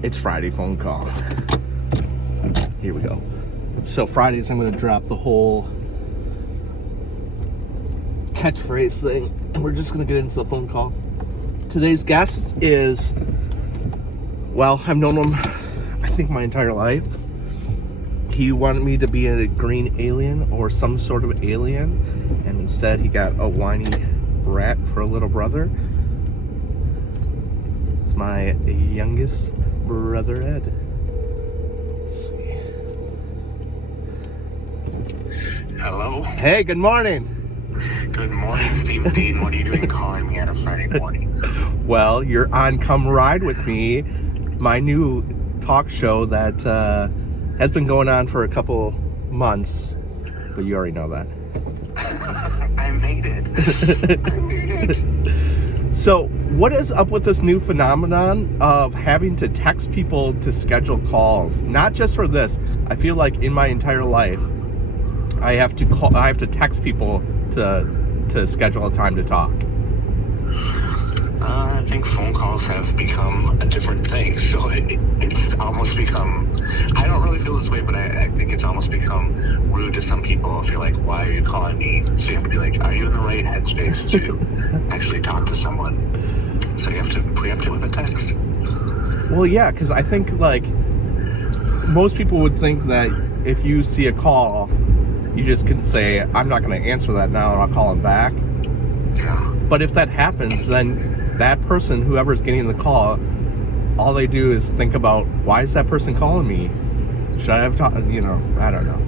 It's Friday phone call. Here we go. So Fridays, I'm going to drop the whole catchphrase thing, and we're just going to get into the phone call. Today's guest is, well, I've known him, I think, my entire life. He wanted me to be a green alien or some sort of alien, and instead he got a whiny rat for a little brother. It's my youngest brother, Ed. Let's see. Hello. Hey, good morning. Good morning, Steve Dean. What are you doing calling me on a Friday morning? Well, you're on Come Ride With Me, my new talk show that has been going on for a couple months, but you already know that. I made it. So, what is up with this new phenomenon of having to text people to schedule calls? Not just for this. I feel like in my entire life, I have to text people to schedule a time to talk. I think phone calls have become a different thing. So it's almost become, I don't really feel this way, but I think it's almost become rude to some people. I feel like, why are you calling me? So you have to be like, are you in the right headspace to actually talk to someone? So you have to preempt it with a text. Well, yeah, because I think, like, most people would think that if you see a call, you just can say, I'm not going to answer that now, and I'll call him back. Yeah. But if that happens, then that person, whoever's getting the call, all they do is think about, why is that person calling me? Should I have I don't know.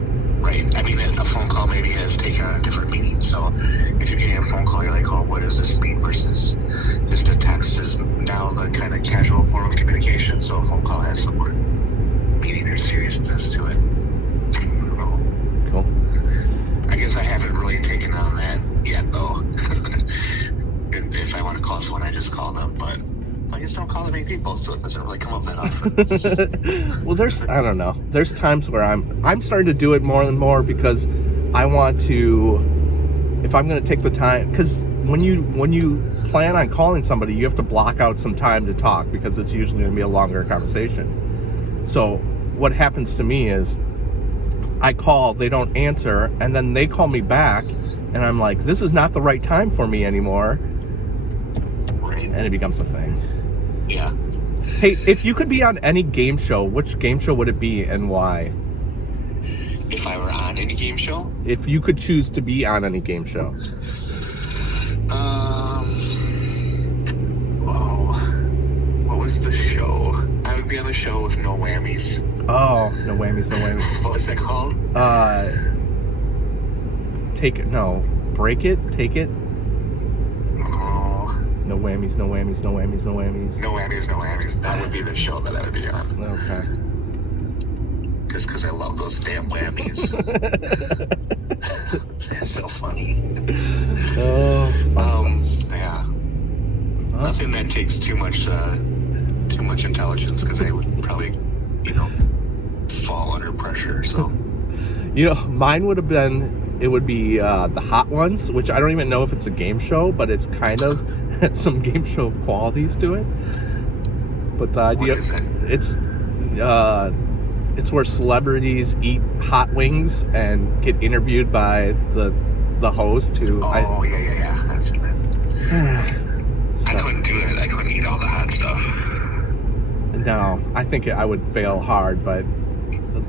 Right. I mean, a phone call maybe has taken on a different meaning. So if you're getting a phone call, you're like, oh, what does this mean? Versus just a text is now the kind of casual form of communication. So a phone call has some more meaning or seriousness to it. Cool. I guess I haven't really taken on that yet, though. If I want to call someone, I just call them. But I just don't call that many people, so it doesn't really come up that often. Well, I don't know. There's times where I'm starting to do it more and more because I want to, if I'm going to take the time, because when you plan on calling somebody, you have to block out some time to talk because it's usually going to be a longer conversation. So what happens to me is I call, they don't answer, and then they call me back, and I'm like, this is not the right time for me anymore. Right. And it becomes a thing. Yeah. Hey, if you could be on any game show, which game show would it be and why? If I were on any game show? If you could choose to be on any game show. What was the show? I would be on the show with No Whammies. Oh, no whammies, no whammies. What was that called? Break it, take it. Oh. No whammies, no whammies, no whammies, no whammies. No Whammies, No Whammies. That would be the show that I would be on. Okay. Just because I love those damn whammies. They're so funny. Oh, fun stuff. Yeah. Nothing that takes too much intelligence, because I would probably, fall under pressure. So. Mine would be the Hot Ones, which I don't even know if it's a game show, but it's kind of some game show qualities to it. But the idea, what is it? It's where celebrities eat hot wings and get interviewed by the host who. Yeah. That's good. I couldn't do it. I couldn't eat all the hot stuff. No, I think I would fail hard, but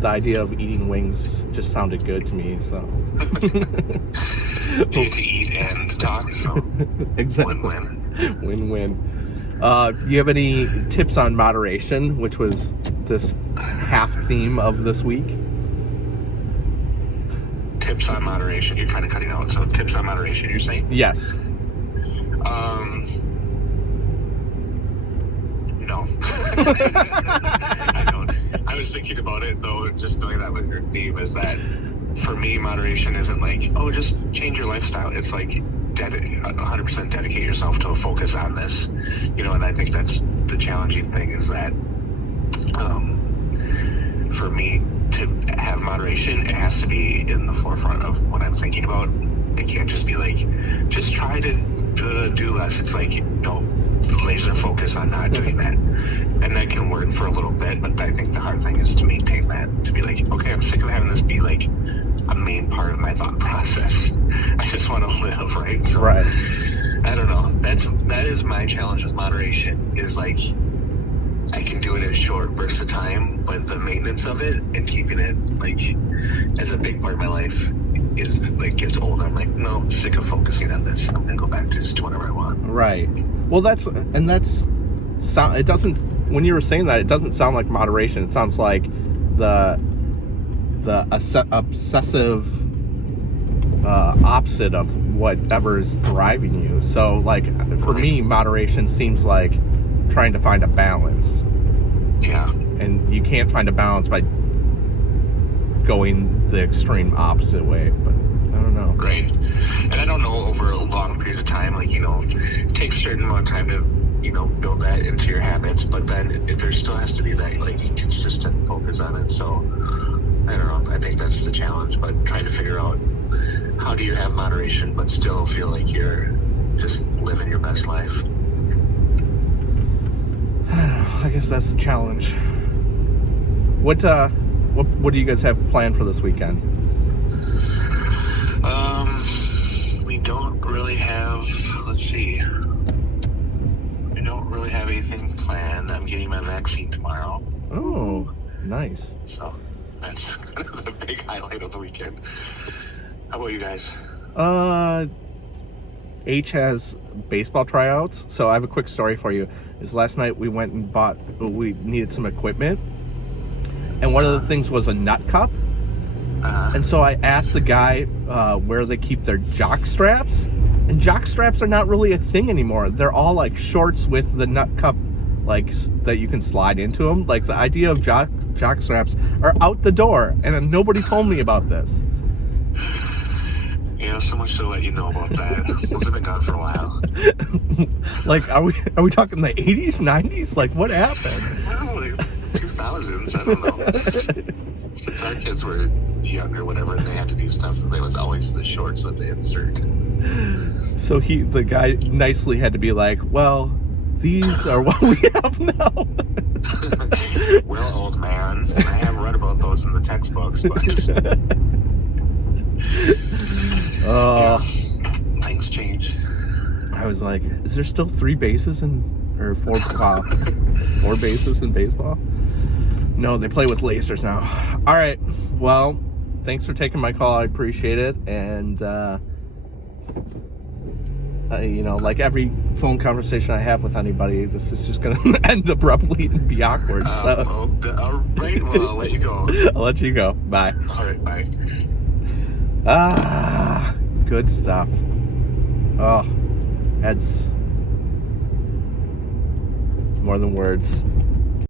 the idea of eating wings just sounded good to me, so. You need to eat and talk, so. Exactly. Win-win. Win-win. You have any tips on moderation, which was this half theme of this week? Tips on moderation. You're kind of cutting out, so tips on moderation, you're saying? Yes. No. I don't. I was thinking about it, though, just knowing that was your theme, is that for me, moderation isn't like, oh, just change your lifestyle. It's like 100% dedicate yourself to a focus on this. And I think that's the challenging thing, is that for me to have moderation, it has to be in the forefront of what I'm thinking about. It can't just be like, just try to do less. It's like, laser focus on not doing that. and that can work for a little bit, but I think the hard thing is to maintain that, to be like, okay, I'm sick of having this be like a main part of my thought process. I just want to live, right? So, Right. I don't know. That is my challenge with moderation, is like, I can do it in short bursts of time, but the maintenance of it and keeping it like as a big part of my life is like gets old. I'm like, no, I'm sick of focusing on this. I'm gonna go back to just do whatever I want. Right. Well, it doesn't, when you were saying that, it doesn't sound like moderation. It sounds like the obsessive opposite of whatever is driving you. So, like, for me, moderation seems like trying to find a balance. Yeah. And you can't find a balance by going the extreme opposite way. But I don't know. Right. And I don't know, over a long period of time, like, it takes a certain amount of time to, build that into your habits, but then there still has to be that, like, consistent focus on it. So, I don't know. I think that's the challenge, but trying to figure out how do you have moderation but still feel like you're just living your best life. I guess that's the challenge. What do you guys have planned for this weekend? We don't really have, let's see. We don't really have anything planned. I'm getting my vaccine tomorrow. Oh, nice. So that's the big highlight of the weekend. How about you guys? H has baseball tryouts, so I have a quick story for you. Is last night we went and we needed some equipment, and one of the things was a nut cup. And so I asked the guy where they keep their jock straps, and jock straps are not really a thing anymore. They're all like shorts with the nut cup, like, that you can slide into them. Like, the idea of jock straps are out the door, and nobody told me about this. Yeah, so much to let you know about that. Those have been gone for a while. Like, are we talking the 80s, 90s? Like, what happened? Well, like 2000s, I don't know. Since our kids were young or whatever, and they had to do stuff, there was always the shorts that they insert. So the guy nicely had to be like, well, these are what we have now. Well, old man, I have read about those in the textbooks, but yeah, things change. I was like, is there still 4 bases in baseball? No, they play with lasers now. All right. Well, thanks for taking my call. I appreciate it. And, like every phone conversation I have with anybody, this is just going to end abruptly and be awkward. So. All right. Well, I'll let you go. I'll let you go. Bye. All right. Bye. Good stuff. Oh, that's more than words.